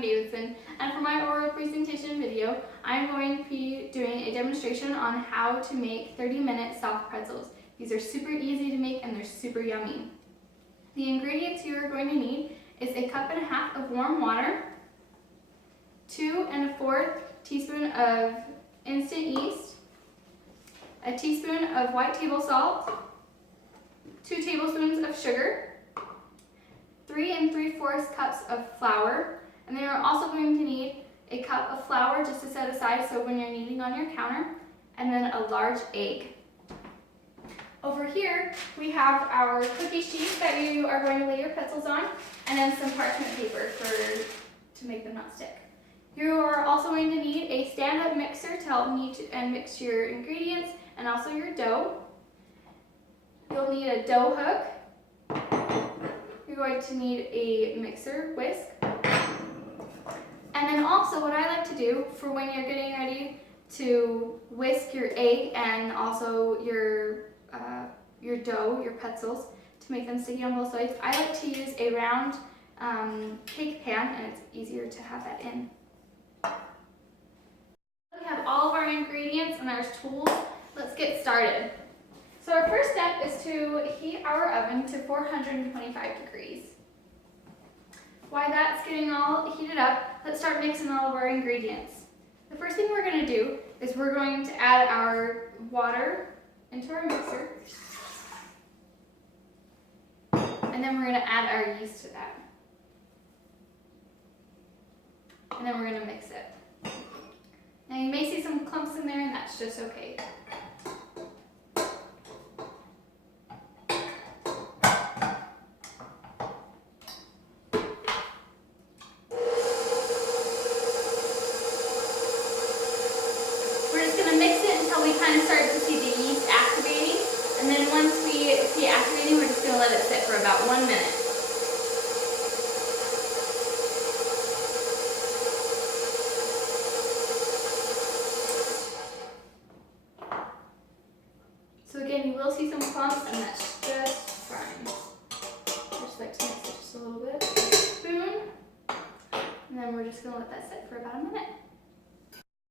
Davidson, and for my oral presentation video, I'm going to be doing a demonstration on how to make 30-minute soft pretzels. These are super easy to make and they're super yummy. The ingredients you are going to need is a 1.5 cups of warm water, 2 1/4 teaspoons of instant yeast, a teaspoon of white table salt, 2 tablespoons of sugar, 3 3/4 cups of flour, and then you're also going to need a cup of flour just to set aside so when you're kneading on your counter, and then a large egg. Over here, we have our cookie sheet that you are going to lay your pretzels on, and then some parchment paper to make them not stick. You are also going to need a stand-up mixer to help knead and mix your ingredients and also your dough. You'll need a dough hook. You're going to need a mixer whisk. And then also what I like to do for when you're getting ready to whisk your egg and also your dough, your pretzels, to make them sticky on both sides, I like to use a round cake pan, and it's easier to have that in. We have all of our ingredients and our tools. Let's get started. So our first step is to heat our oven to 425 degrees. While that's getting all heated up, let's start mixing all of our ingredients. The first thing we're going to do is we're going to add our water into our mixer, and then we're going to add our yeast to that. And then we're going to mix it. Now you may see some clumps in there, and that's just okay. We're just going to mix it until we kind of start to see the yeast activating, and then once we see it activating, we're just going to let it sit for about 1 minute. So again, you will see some clumps, and that's just fine. I just like to mix it just a little bit with a spoon, and then we're just going to let that sit for about a minute.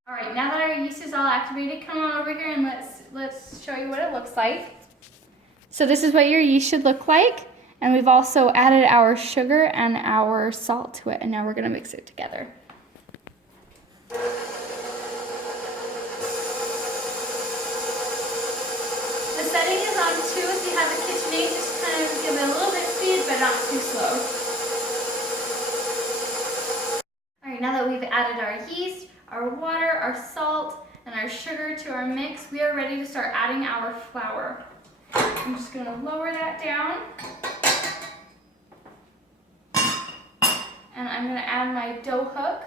All right, now that our yeast is all activated, come on over here and let's show you what it looks like. So this is what your yeast should look like, and we've also added our sugar and our salt to it, and now we're going to mix it together. The setting is on 2 if you have a KitchenAid, just kind of give it a little bit of speed, but not too slow. All right, now that we've added our yeast, our water, our salt, and our sugar to our mix, we are ready to start adding our flour. I'm just going to lower that down. And I'm going to add my dough hook.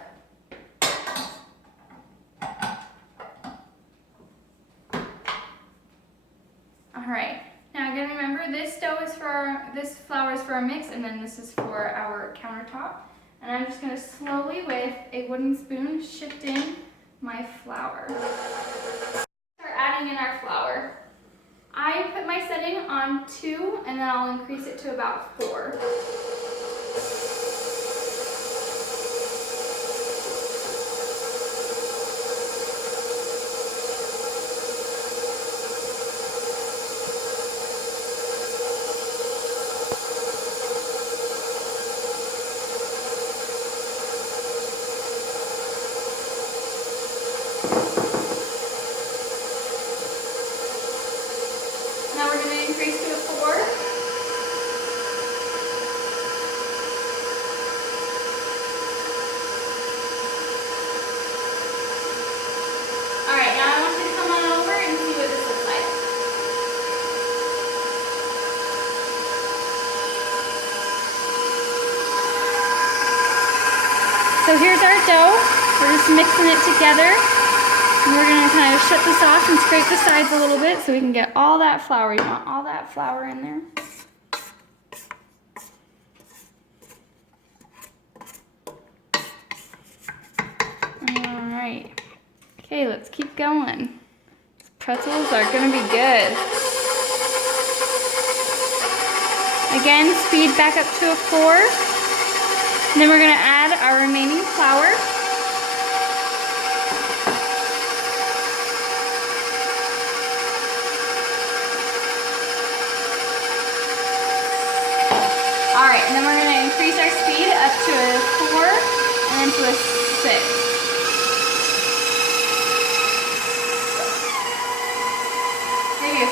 Alright, now again remember, this flour is for our mix, and then this is for our countertop. And I'm just going to slowly, with a wooden spoon, shift in my flour. Start adding in our flour. I put my setting on 2, and then I'll increase it to about 4. Now we're going to increase to a 4. Alright, now I want you to come on over and see what this looks like. So here's our dough. We're just mixing it together. And we're going to kind of shut this off and scrape the sides a little bit so we can get all that flour. You want all that flour in there. Alright. Okay, let's keep going. These pretzels are going to be good. Again, speed back up to a 4. And then we're going to add our remaining flour. All right, and then we're gonna increase our speed up to a 4 and then to a 6. Maybe a 5.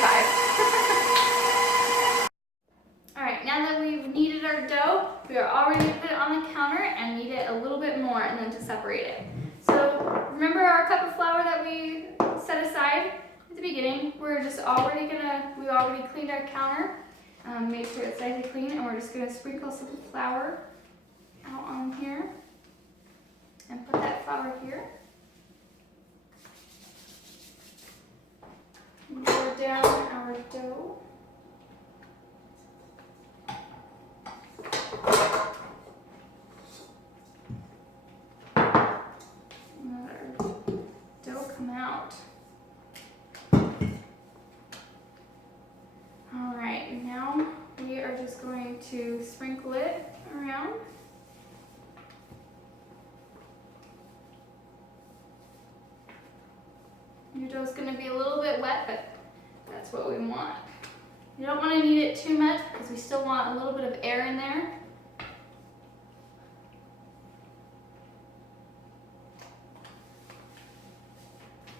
All right, now that we've kneaded our dough, we are all ready to put it on the counter and knead it a little bit more and then to separate it. So remember our cup of flour that we set aside at the beginning? We already cleaned our counter. Make sure it's nice and clean, and we're just gonna sprinkle some flour out on here and put that flour here. And pour down our dough. And let our dough come out. All right, now we are just going to sprinkle it around. Your dough's going to be a little bit wet, but that's what we want. You don't want to knead it too much because we still want a little bit of air in there.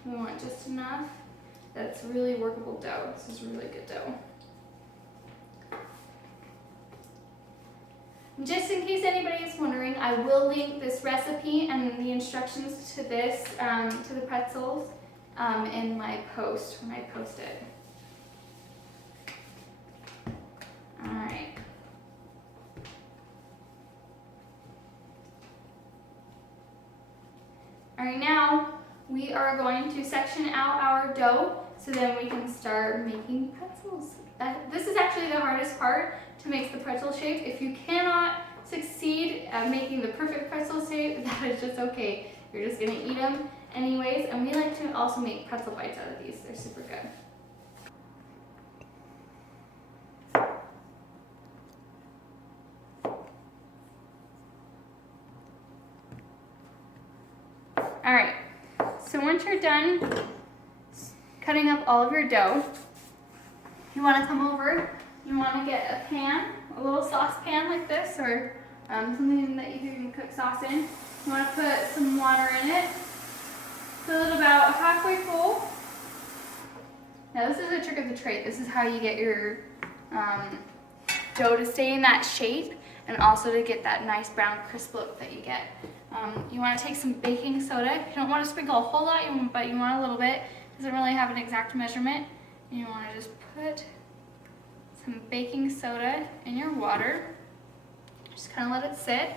We want just enough. That's really workable dough. This is really good dough. Just in case anybody is wondering, I will link this recipe and the instructions to this, to the pretzels, in my post when I post it. All right. All right, now we are going to section out our dough so then we can start making pretzels. This is actually the hardest part, to make the pretzel shape. If you cannot succeed at making the perfect pretzel shape, that is just okay. You're just gonna eat them anyways. And we like to also make pretzel bites out of these. They're super good. All right, so once you're done cutting up all of your dough, you wanna come over, you wanna get a pan, a little saucepan like this, or something that you can cook sauce in. You wanna put some water in it, fill it about halfway full. Now this is a trick of the trade. This is how you get your dough to stay in that shape and also to get that nice brown crisp look that you get. You want to take some baking soda. You don't want to sprinkle a whole lot, but you want a little bit. It doesn't really have an exact measurement. You want to just put some baking soda in your water. Just kind of let it sit.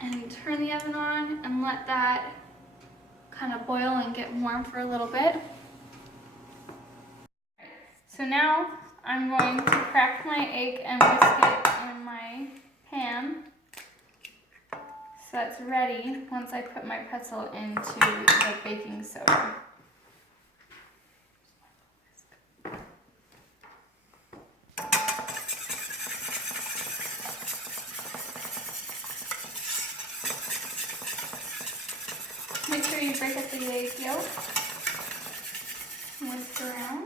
And turn the oven on and let that kind of boil and get warm for a little bit. So now I'm going to crack my egg and whisk it in my pan. So that's ready once I put my pretzel into the baking soda. Make sure you break up the egg yolk. Whisk around.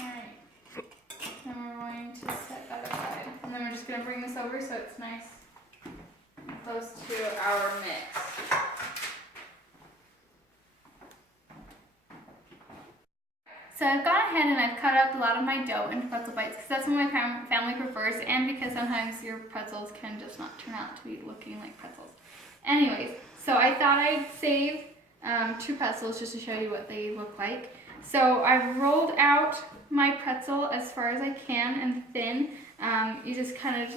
Alright. Then we're going to set that aside. And then we're just going to bring this over so it's nice and close to our mix. So I've gone ahead and I've cut up a lot of my dough into pretzel bites because that's what my family prefers, and because sometimes your pretzels can just not turn out to be looking like pretzels. Anyways, so I thought I'd save 2 pretzels just to show you what they look like. So I've rolled out my pretzel as far as I can and thin. You just kind of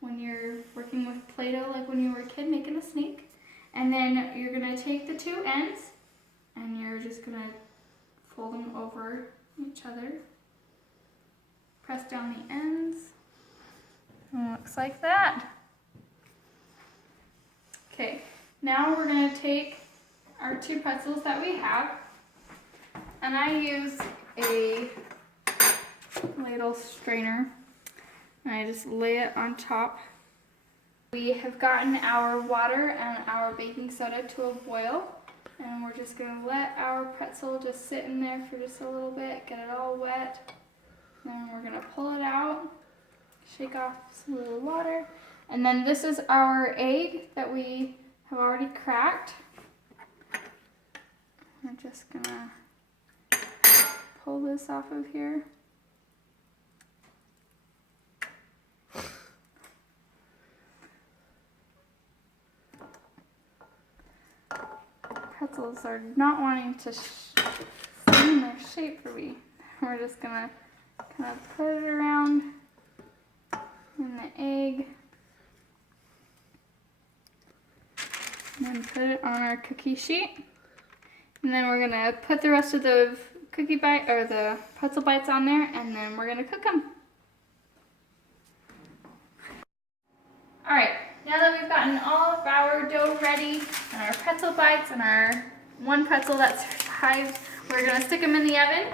when you're working with Play-Doh, like when you were a kid making a snake. And then you're gonna take the 2 ends and you're just gonna fold them over each other. Press down the ends. And it looks like that. Okay, now we're gonna take our 2 pretzels that we have, and I use a ladle strainer. and I just lay it on top. We have gotten our water and our baking soda to a boil, and we're just going to let our pretzel just sit in there for just a little bit, get it all wet. Then we're going to pull it out, shake off some little water, and then this is our egg that we have already cracked. We're just going to pull this off of here. Pretzels are not wanting to stay in their shape for me. We're just gonna kind of put it around in the egg and then put it on our cookie sheet. And then we're gonna put the rest of the cookie bite or the pretzel bites on there, and then we're gonna cook them. All right. Now that we've gotten all of our dough ready and our pretzel bites and our one pretzel that's survived, we're going to stick them in the oven.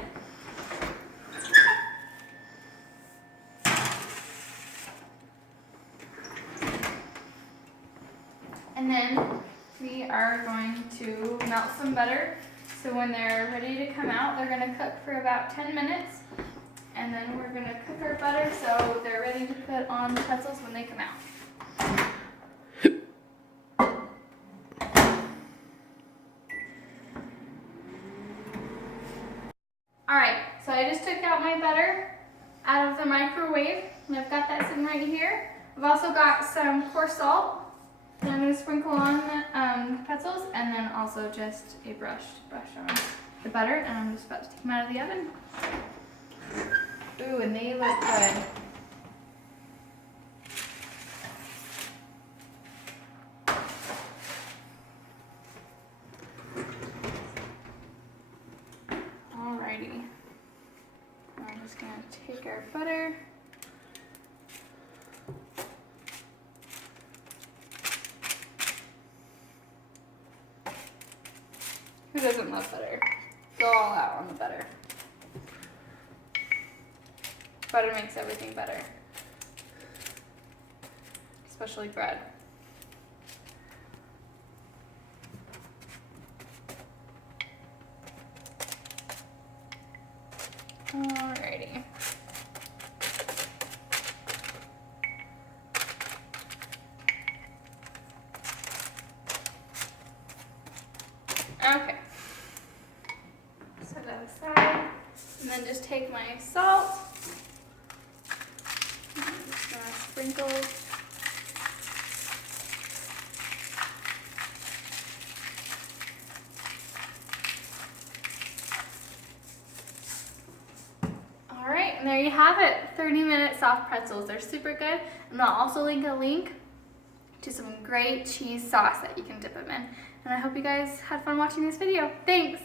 And then we are going to melt some butter. So when they're ready to come out, they're going to cook for about 10 minutes. And then we're going to cook our butter so they're ready to put on the pretzels when they come out. Alright, so I just took out my butter out of the microwave, and I've got that sitting right here. I've also got some coarse salt that I'm going to sprinkle on the pretzels, and then also just a brush on the butter, and I'm just about to take them out of the oven. Ooh, and they look good. Alrighty, I'm just going to take our butter, who doesn't love butter? Go all out on the butter. Butter makes everything better, especially bread. Alrighty. Okay. Set that aside. And then just take my salt. I'm just gonna sprinkle. And there you have it, 30-minute soft pretzels. They're super good, and I'll also link a link to some great cheese sauce that you can dip them in. And I hope you guys had fun watching this video. Thanks!